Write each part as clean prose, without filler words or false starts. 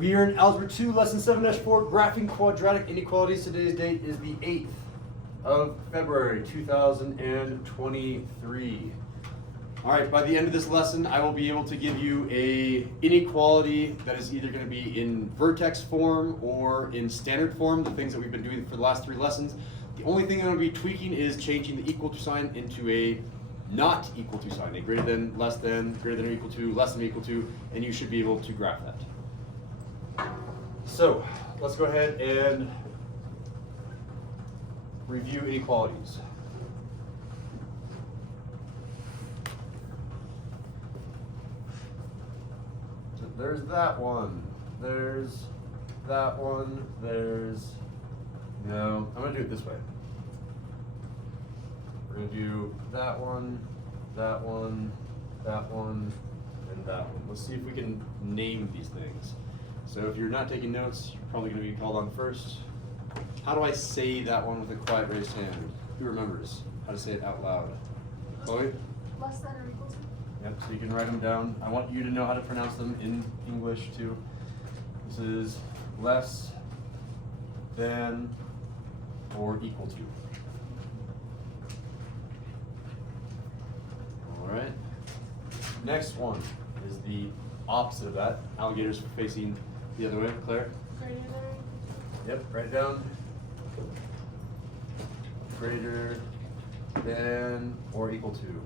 We are in Algebra 2, Lesson 7-4, Graphing Quadratic Inequalities. Today's date is the 8th of February, 2023. All right, by the end of this lesson, I will be able to give you a inequality that is either going to be in vertex form or in standard form, the things that we've been doing for the last 3 lessons. The only thing I'm going to be tweaking is changing the equal to sign into a not equal to sign, a greater than, less than, greater than or equal to, less than or equal to, and you should be able to graph that. So let's go ahead and review inequalities. So there's that one, there's that one, no, I'm going to do it this way. We're going to do that one, that one, that one, and that one. Let's see if we can name these things. So if you're not taking notes, you're probably going to be called on first. How do I say that one with a quiet raised hand? Who remembers how to say it out loud? Chloe? Less than or equal to? Yep, so you can write them down. I want you to know how to pronounce them in English too. This is less than or equal to. All right. Next one is the opposite of that. Alligators facing the other way. Claire? Greater than? Yep, write it down. Greater than or equal to.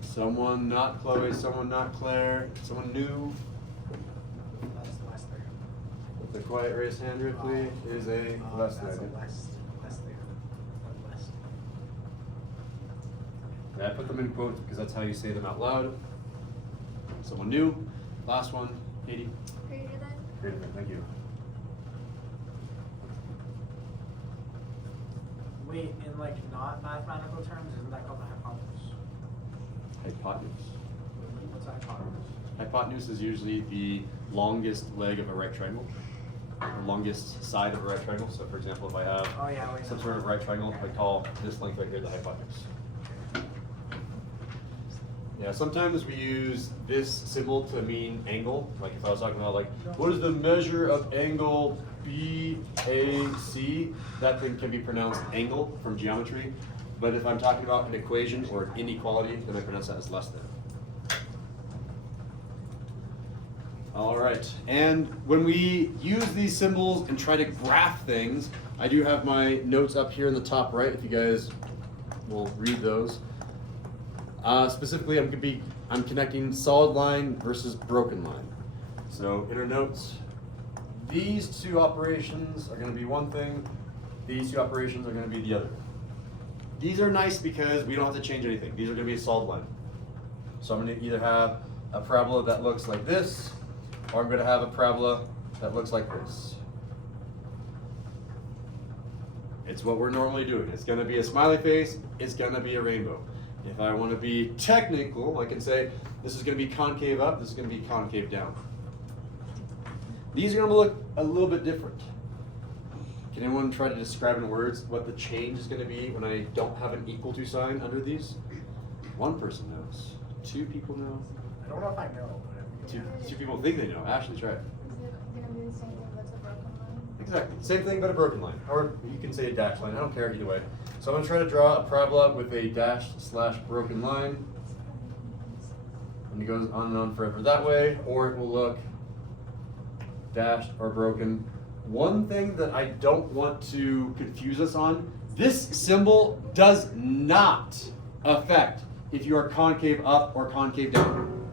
Someone not Chloe, someone not Claire, someone new. That's less than. The quiet raised hand, Ripley, is a less than. That's a less than. Less. Yeah, I put them in quotes because that's how you say them out loud. Someone new. Last one, Katie. Greater than? Greater than, thank you. Wait, in like not mathematical terms, isn't that called the hypotenuse? Hypotenuse. What's hypotenuse? Hypotenuse is usually the longest leg of a right triangle, or longest side of a right triangle. So for example, if I have some sort of right triangle, I call this length right here the hypotenuse. Yeah, sometimes we use this symbol to mean angle. Like if I was talking about like, what is the measure of angle BAC? That thing can be pronounced angle from geometry. But if I'm talking about an equation or an inequality, then I pronounce that as less than. All right, and when we use these symbols and try to graph things, I do have my notes up here in the top right, if you guys will read those. Specifically, I'm connecting solid line versus broken line. So in our notes, these two operations are going to be one thing, these two operations are going to be the other. These are nice because we don't have to change anything. These are going to be a solid line. So I'm going to either have a parabola that looks like this, or I'm going to have a parabola that looks like this. It's what we're normally doing. It's going to be a smiley face, it's going to be a rainbow. If I want to be technical, I can say this is going to be concave up, this is going to be concave down. These are going to look a little bit different. Can anyone try to describe in words what the change is going to be when I don't have an equal to sign under these? One person knows. 2 people know. I don't know if I know. But Two people think they know. Ashley, try it. Is it going to be the same thing that's a broken line? Exactly. Same thing, but a broken line. Or you can say a dashed line. I don't care either way. So I'm going to try to draw a parabola with a dashed/broken line. And it goes on and on forever that way. Or it will look dashed or broken. One thing that I don't want to confuse us on, this symbol does not affect if you are concave up or concave down.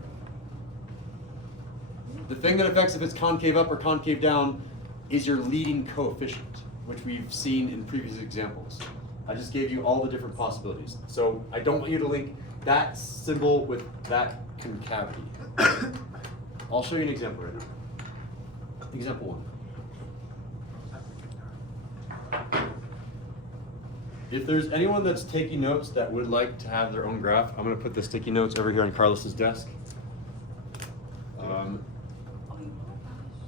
The thing that affects if it's concave up or concave down is your leading coefficient, which we've seen in previous examples. I just gave you all the different possibilities. So I don't want you to link that symbol with that concavity. I'll show you an example right now. Example 1. If there's anyone that's taking notes that would like to have their own graph, I'm going to put the sticky notes over here on Carlos's desk.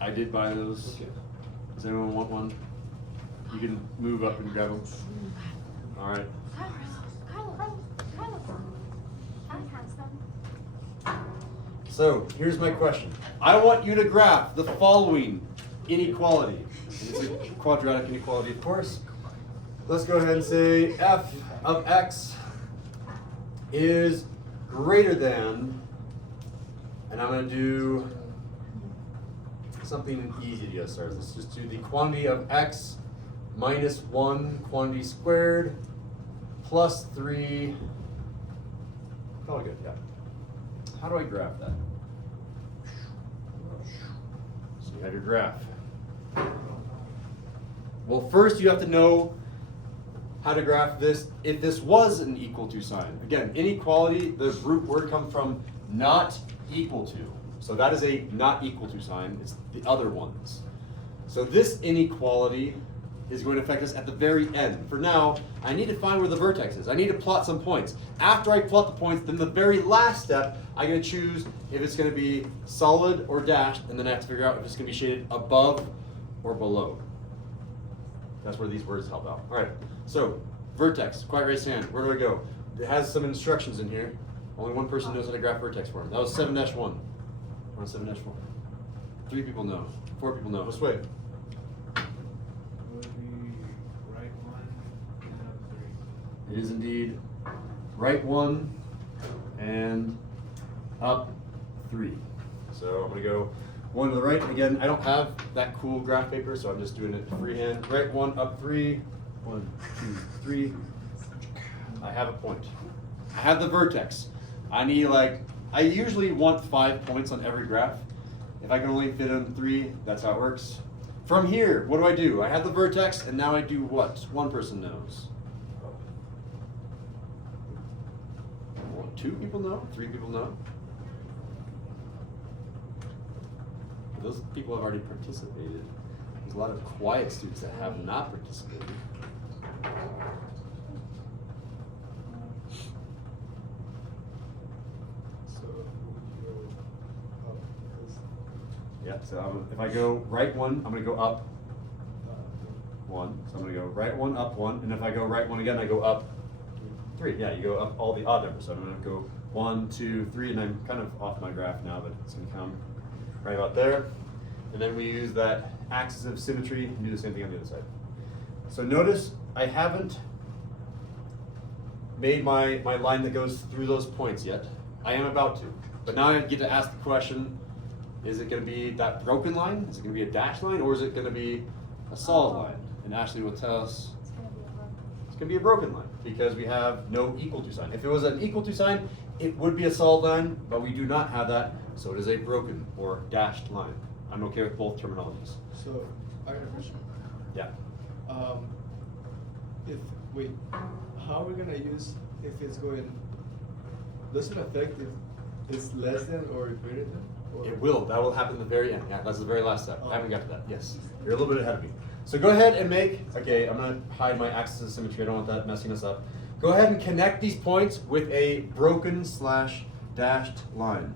I did buy those. Does anyone want one? You can move up and grab them. All right. Carlos, I can have some. So here's my question. I want you to graph the following inequality. It's a quadratic inequality, of course. Let's go ahead and say f of x is greater than, and I'm going to do something easy to get started. Let's just do the quantity of x minus 1 quantity squared plus 3. Probably good, yeah. How do I graph that? So you have your graph. Well, first you have to know how to graph this if this was an equal to sign. Again, inequality, the root word comes from not equal to. So that is a not equal to sign. It's the other ones. So this inequality is going to affect us at the very end. For now, I need to find where the vertex is. I need to plot some points. After I plot the points, then the very last step, I'm going to choose if it's going to be solid or dashed, and then I have to figure out if it's going to be shaded above or below. That's where these words help out. All right, so vertex, quiet raised hand. Where do I go? It has some instructions in here. Only one person knows how to graph vertex for him. That was 7-1. We're on 7-1. 3 people know. 4 people know. Let's wait. It is indeed right 1 and up 3. So I'm going to go 1 to the right. Again, I don't have that cool graph paper, so I'm just doing it freehand. Right 1, up 3. 1, 2, 3. I have a point. I have the vertex. I need I usually want 5 points on every graph. If I can only fit in 3, that's how it works. From here, what do? I have the vertex, and now I do what? One person knows. 2 people know? 3 people know? Those people have already participated. There's a lot of quiet students that have not participated. Yeah, so if I go right 1, I'm going to go up 1. So I'm going to go right 1, up 1. And if I go right 1 again, I go up 3. Yeah, you go up all the odd numbers. So I'm going to go 1, 2, 3, and I'm kind of off my graph now, but it's going to come right about there. And then we use that axis of symmetry and do the same thing on the other side. So notice I haven't made my line that goes through those points yet. I am about to. But now I get to ask the question, is it going to be that broken line? Is it going to be a dashed line? Or is it going to be a solid line? And Ashley will tell us it's going to be a broken line because we have no equal to sign. If it was an equal to sign, it would be a solid line, but we do not have that, so it is a broken or dashed line. I'm okay with both terminologies. So, I have a question. Yeah. How are we gonna use if it's going? Does it affect if it's less than or greater than? Or? It will. That will happen at the very end. Yeah, that's the very last step. I haven't got to that. Yes. You're a little bit ahead of me. So go ahead and okay, I'm going to hide my axis of symmetry. I don't want that messing us up. Go ahead and connect these points with a broken / dashed line.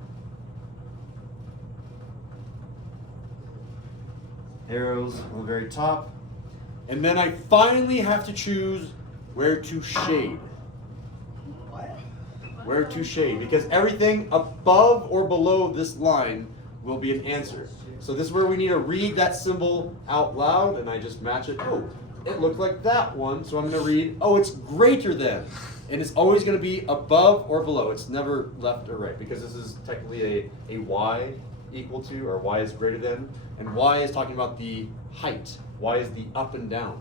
Arrows on the very top. And then I finally have to choose where to shade. Where to shade, because everything above or below this line will be an answer. So this is where we need to read that symbol out loud, and I just match it. Oh, it looked like that one, so I'm going to read, oh, it's greater than. And it's always going to be above or below. It's never left or right, because this is technically a y equal to, or y is greater than, and y is talking about the height. Y is the up and down.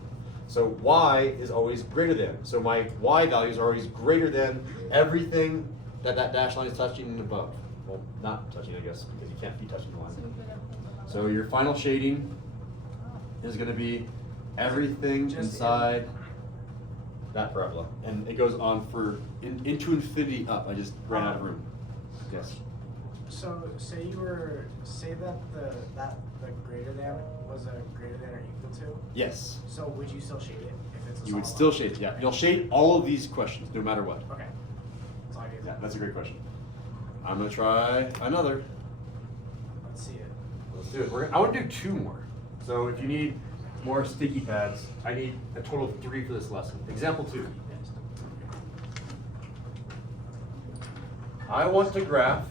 So y is always greater than. So my y values are always greater than everything that dash line is touching and above. Well, not touching, I guess, because you can't be touching the line. So your final shading is going to be everything inside that parabola. And it goes on for into infinity up. I just ran out of room. Yes. So say that the greater than was a greater than or equal to? Yes. So would you still shade it if it's a You would solid still line? shade it, yeah. You'll shade all of these questions, no matter what. Okay. That's all I need. Yeah, that's a great question. I'm gonna try another. Let's see it. Let's do it. I want to do 2 more. So if you need more sticky pads, I need a total of 3 for this lesson. Example 2. I want to graph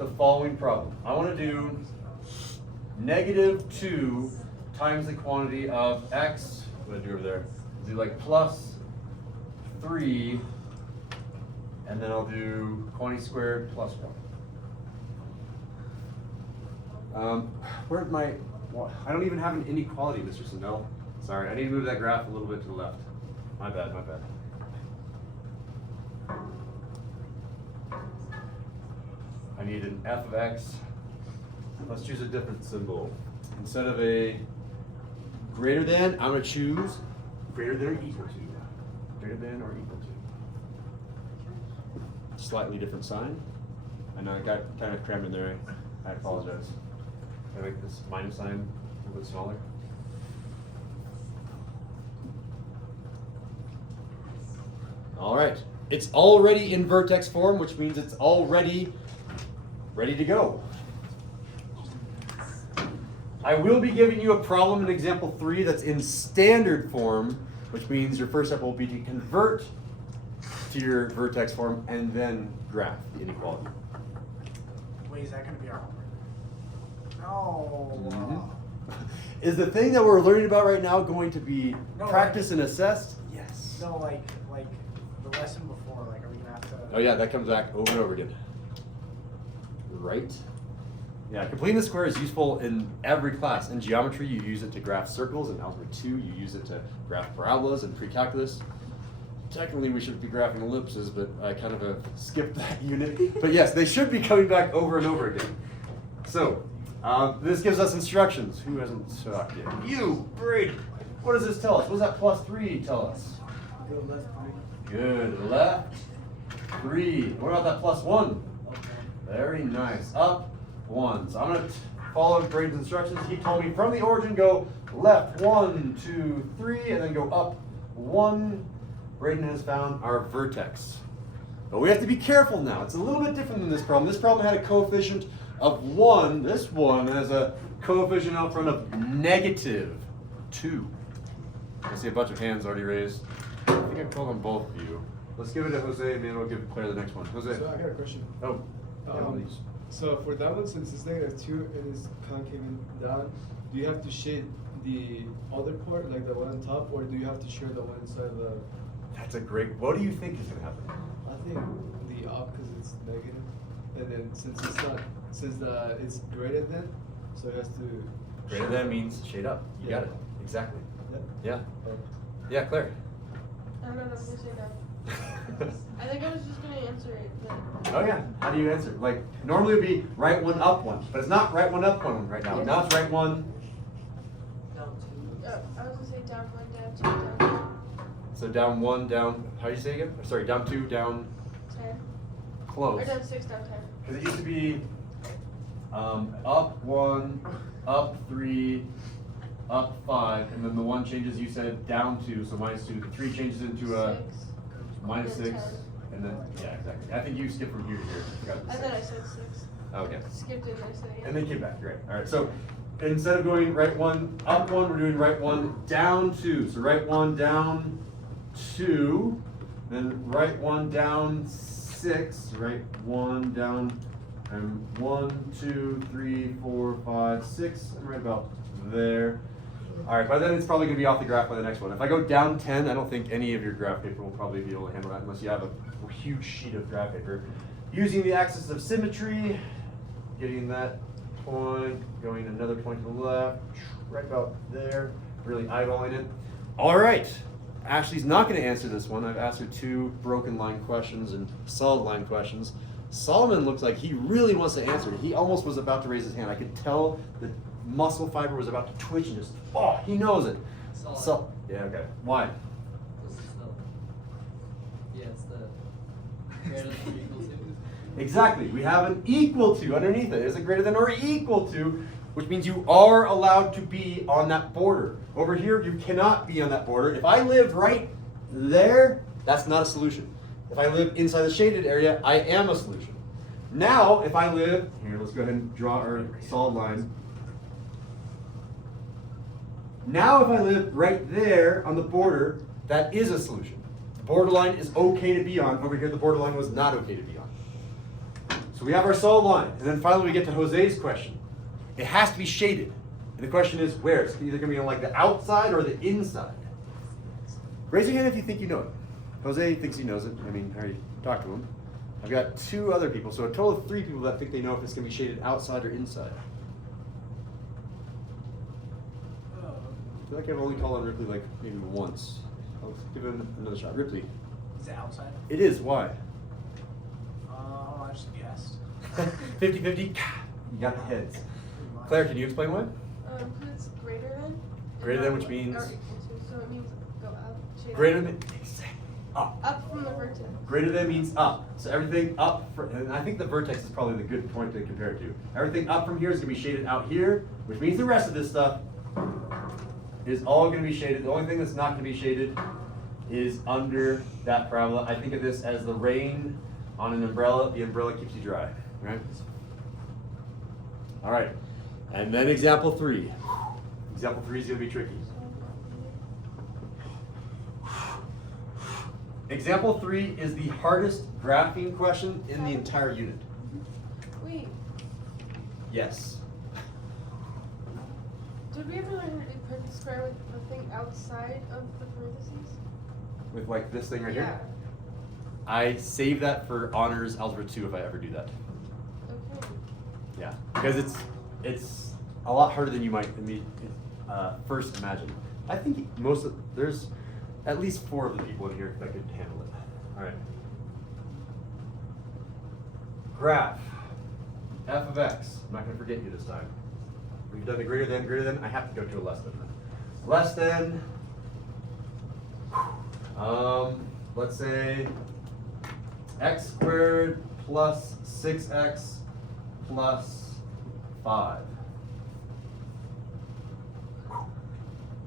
the following problem. I want to do -2 times the quantity of x. What do I do over there? I'll do like +3, and then I'll do quantity squared plus 1. Where's my? Well, I don't even have an inequality, Mr. Sindel. Sorry, I need to move that graph a little bit to the left. My bad, my bad. I need an f of x. Let's choose a different symbol. Instead of a greater than, I'm going to choose greater than or equal to. Greater than or equal to. Slightly different sign. I know I got kind of crammed in there. I apologize. Can I make this minus sign a little bit smaller? All right. It's already in vertex form, which means it's already ready to go. I will be giving you a problem in example 3 that's in standard form, which means your first step will be to convert to your vertex form and then graph the inequality. Wait, is that going to be our homework? No. Is the thing that we're learning about right now going to be No, practiced and assessed? Yes. No, like the lesson before. Like, are we gonna have to? Oh yeah, that comes back over and over again. Right? Yeah, completing the square is useful in every class. In geometry, you use it to graph circles. In Algebra 2, you use it to graph parabolas and pre-calculus. Technically, we should be graphing ellipses, but I kind of skipped that unit. But yes, they should be coming back over and over again. So, this gives us instructions. Who hasn't talked yet? You, Brady. What does this tell us? What does that +3 tell us? Go left 3. Good. Left 3. What about that +1? Very nice. Up 1. So I'm going to follow Braden's instructions. He told me from the origin, go left 1, 2, 3, and then go up 1. Braden has found our vertex. But we have to be careful now. It's a little bit different than this problem. This problem had a coefficient of 1. This one has a coefficient out front of -2. I see a bunch of hands already raised. I think I called on both of you. Let's give it to Jose, and then we'll give Claire the next one. Jose. So I got a question. Oh, please. So for that one, since it's -2 and it's concaving down, do you have to shade the other part, like the one on top, or do you have to share the one inside the? That's a great. What do you think is going to happen? I think the up because it's negative, and then since it's not, it's greater than, so it has to. Greater than means shade up. You got it. Exactly. Yeah. Yeah. Yeah, Claire. I don't know if I'm gonna say that. I think I was just gonna answer it, but. Oh yeah. How do you answer? Like normally it would be right 1 up 1, but it's not right 1 up 1 right now. Now it's right 1. I was gonna say down 1, down 2, down 2. So down 1, down. How do you say again? Sorry, down 2, down. 10. Close. Or down 6, down 10. Because it used to be up 1, up 3, up 5, and then the 1 changes. You said down 2, so -2. The 3 changes into a 6. -6, and then yeah, exactly. I think you skipped from here to here. Forgot the And then I 6. said 6. Okay. Skipped it and I said 8. And then came back. Great. All right. So instead of going right 1, up 1, we're doing right 1, down 2. So right 1, down 2, then right 1, down 6. Right 1, down, and 1, 2, 3, 4, 5, 6. I'm right about there. All right, by then it's probably going to be off the graph by the next one. If I go down 10, I don't think any of your graph paper will probably be able to handle that unless you have a huge sheet of graph paper. Using the axis of symmetry, getting that point, going another point to the left, right about there, really eyeballing it. All right, Ashley's not going to answer this one. I've asked her 2 broken line questions and solid line questions. Solomon looks like he really wants to answer it. He almost was about to raise his hand. I could tell the muscle fiber was about to twitch and just, oh, he knows it. So, yeah, okay. Why? It's the greater than or equal to. Exactly. We have an equal to underneath it. Is it greater than or equal to, which means you are allowed to be on that border. Over here, you cannot be on that border. If I lived right there, that's not a solution. If I live inside the shaded area, I am a solution. Now, if I live, here, let's go ahead and draw our solid line. Now, if I live right there on the border, that is a solution. The borderline is okay to be on. Over here, the borderline was not okay to be on. So we have our solid line, and then finally we get to Jose's question. It has to be shaded. And the question is where? It's either going to be on like the outside or the inside. Raise your hand if you think you know it. Jose thinks he knows it. I mean, I already talked to him. I've got 2 other people, so a total of 3 people that think they know if it's going to be shaded outside or inside. I feel like I've only called on Ripley like maybe once. I'll give him another shot. Ripley. Is it outside? It is. Why? I just guessed. 50-50. You got the heads. Claire, can you explain why? Because it's greater than. Greater than, which means? Or equal to, so it means go up. Shade Greater than up. Up from the vertex. Greater than means up. So everything up, and I think the vertex is probably the good point to compare it to. Everything up from here is going to be shaded out here, which means the rest of this stuff is all going to be shaded. The only thing that's not going to be shaded is under that parabola. I think of this as the rain on an umbrella. The umbrella keeps you dry, right? All right, and then example 3. Example 3 is going to be tricky. Example 3 is the hardest graphing question in the entire unit. Wait, Yes. did we ever learn how to do perfect square with the thing outside of the parentheses? With like this thing right Yeah. here. I save that for honors algebra 2 if I ever do that. Okay. Yeah, because it's a lot harder than you might first imagine. I think there's at least 4 of the people in here that could handle it. All right. Graph f of x. I'm not going to forget you this time. We've done the greater than. I have to go to a less than. Less than. Let's say x squared plus 6x plus 5.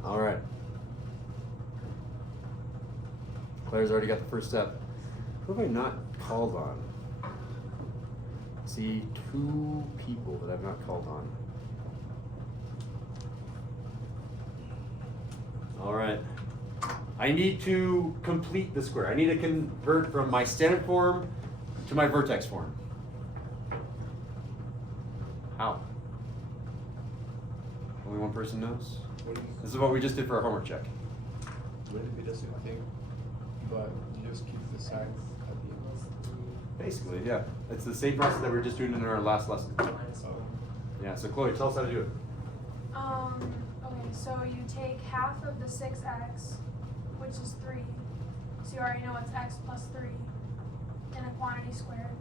All right. Claire's already got the first step. Who have I not called on? See, 2 people that I've not called on. All right. I need to complete the square. I need to convert from my standard form to my vertex form. How? Only one person knows? This is what we just did for our homework check. Wouldn't it be the same thing, but you just keep the sign at the end? Basically, yeah. It's the same process that we were just doing in our last lesson. Oh. Yeah, so Chloe, tell us how to do it. Okay, so you take half of the 6x, which is 3. So you already know it's x plus 3 in a quantity squared.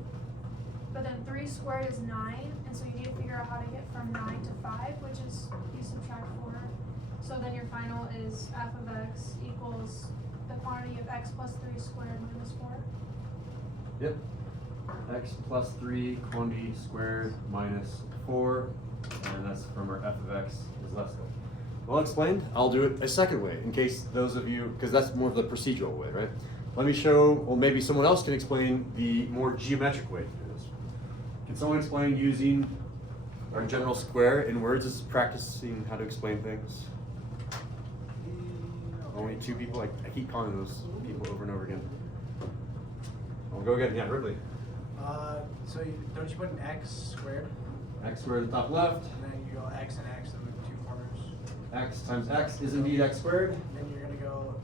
But then 3 squared is 9, and so you need to figure out how to get from 9 to 5, which is you subtract 4. So then your final is f of x equals the quantity of x plus 3 squared minus 4. Yep. X plus 3 quantity squared minus 4, and that's from our f of x is less than. Well explained. I'll do it a second way in case those of you, because that's more of the procedural way, right? Let me show, or maybe someone else can explain the more geometric way to do this. Can someone explain using our general square in words? This is practicing how to explain things. Only 2 people? I keep calling those people over and over again. I'll go again. Yeah, Ripley. So don't you put an x squared, X squared at the top left. and then you go x and x in the 2 corners. X times x is indeed x squared. And then you're gonna go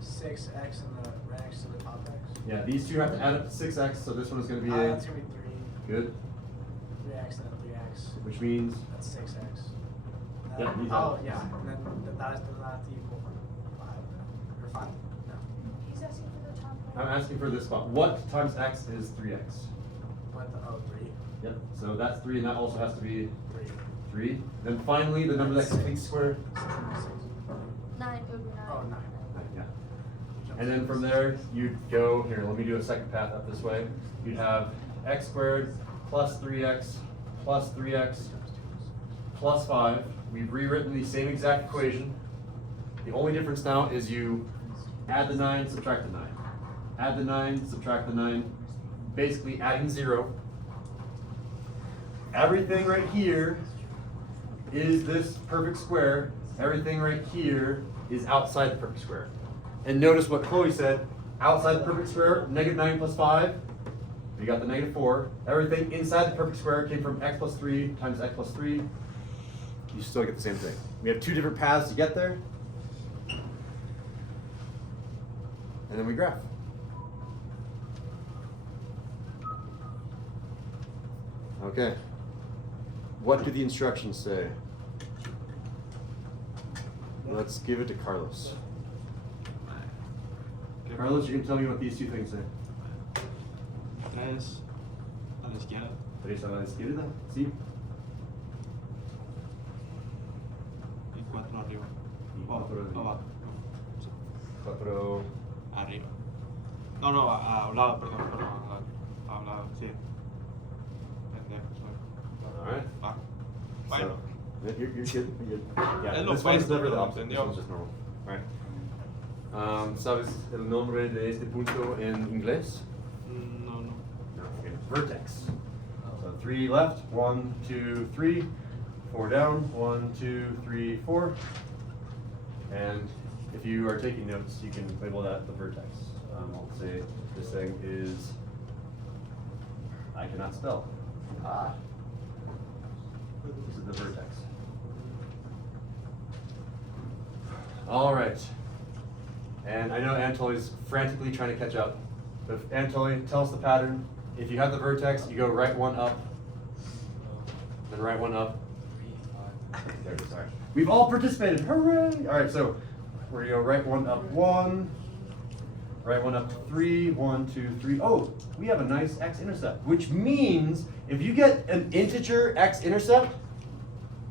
6x in the right next to the top x. Yeah, these 2 have to add up to 6x, so this one is going to be a That's gonna be 3. good, 3x and then 3x. which means That's 6x. And Yeah, then- these oh are- yeah, and then does that have to equal 5 or 5? No. He's asking for the top I'm right. asking for this spot. What times x is 3x? What the 3? Yep, so that's 3, and that also has to be 3. 3. Then finally, the number that completes square. 6. 9 would be 9. Oh, 9. Yeah. And then from there, you'd go, here, let me do a second path up this way. You'd have x squared plus 3x plus 3x plus 5. We've rewritten the same exact equation. The only difference now is you add the 9, subtract the 9. Add the 9, subtract the 9. Basically adding 0. Everything right here is this perfect square. Everything right here is outside the perfect square. And notice what Chloe said, outside the perfect square, negative 9 plus 5 We got the -4. Everything inside the perfect square came from x plus 3 times x plus 3. You still get the same thing. We have two different paths to get there. And then we graph. Okay. What do the instructions say? Let's give it to Carlos. Carlos, you can tell me what these two things say. 3 a la izquierda. 3 a la izquierda, ¿sí? Y 4 arriba. Y 4 arriba. Abajo. 4. Arriba. No, no, a un lado, perdón, a un lado, sí. Pendejo, soy. Alright. Ah. Bueno. So, you're good. You're good. Yeah, Es lo this one's opuesto, never the pero opposite. This entendió. one's just normal. Alright. ¿Sabes el nombre de este punto en inglés? No, no. No, okay. Vertex. So 3 left, 1, 2, 3, 4 down, 1, 2, 3, 4. And if you are taking notes, you can label that the vertex. I'll say this thing is, I cannot spell. Ah. This is the vertex. All right. And I know Anatoly's frantically trying to catch up. But if Anatoly, tell us the pattern. If you have the vertex, you go right one up, then right one up. There it is, sorry. We've all participated, hooray! All right, so we're gonna go right one up 1, right one up 3, 1, 2, 3. Oh, we have a nice x-intercept, which means if you get an integer x-intercept,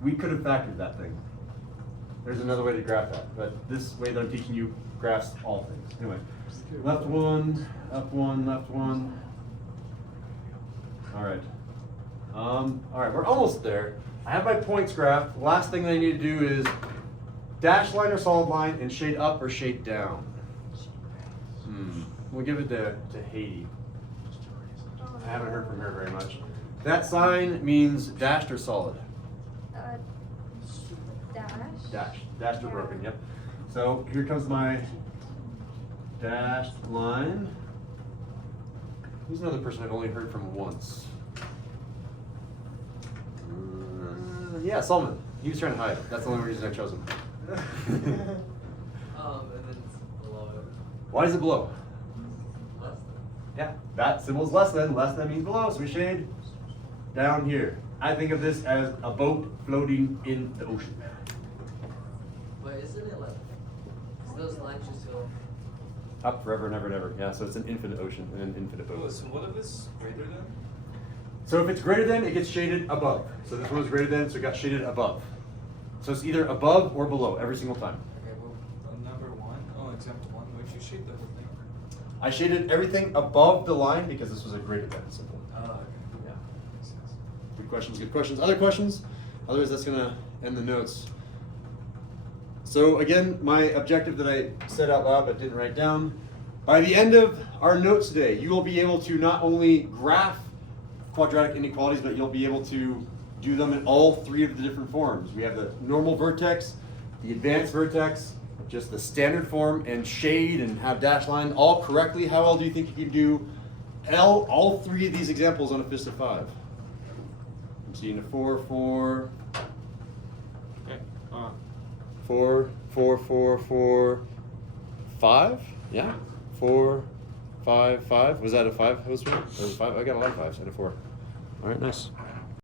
we could have factored that thing. There's another way to graph that, but this way that I'm teaching you graphs all things. Anyway, left 1, up 1, left 1. All right. All right, we're almost there. I have my points graph. The last thing that I need to do is dash line or solid line and shade up or shade down. We'll give it to Haiti. I haven't heard from her very much. That sign means dashed or solid? Dash. Dashed or broken, yep. So here comes my dashed line. Who's another person I've only heard from once? Yeah, Solomon. He was trying to hide. That's the only reason I chose him. And then it's below it. Why is it below? Less than. Yeah, that symbol is less than. Less than means below, so we shade down here. I think of this as a boat floating in the ocean. But isn't it like, those lines just go? Up forever and ever and ever. Yeah, so it's an infinite ocean and an infinite boat. So what if it's greater than? So if it's greater than, it gets shaded above. So this one was greater than, so it got shaded above. So it's either above or below every single time. Okay, well, number 1, oh, example 1, would you shape the whole thing? I shaded everything above the line because this was a greater than symbol. Oh, okay. Yeah. Good questions, good questions. Other questions? Otherwise, that's gonna end the notes. So again, my objective that I said out loud but didn't write down, by the end of our notes today, you will be able to not only graph quadratic inequalities, but you'll be able to do them in all 3 of the different forms. We have the normal vertex, the advanced vertex, just the standard form, and shade and have dash line all correctly. How well do you think you can do all 3 of these examples on a fist of 5? I'm seeing a 4, 4, Okay. 4, 4, 4, 4, 5? Yeah. 4, 5, 5. Was that a 5 host? Or 5? I got a lot of 5s and a 4. All right, nice.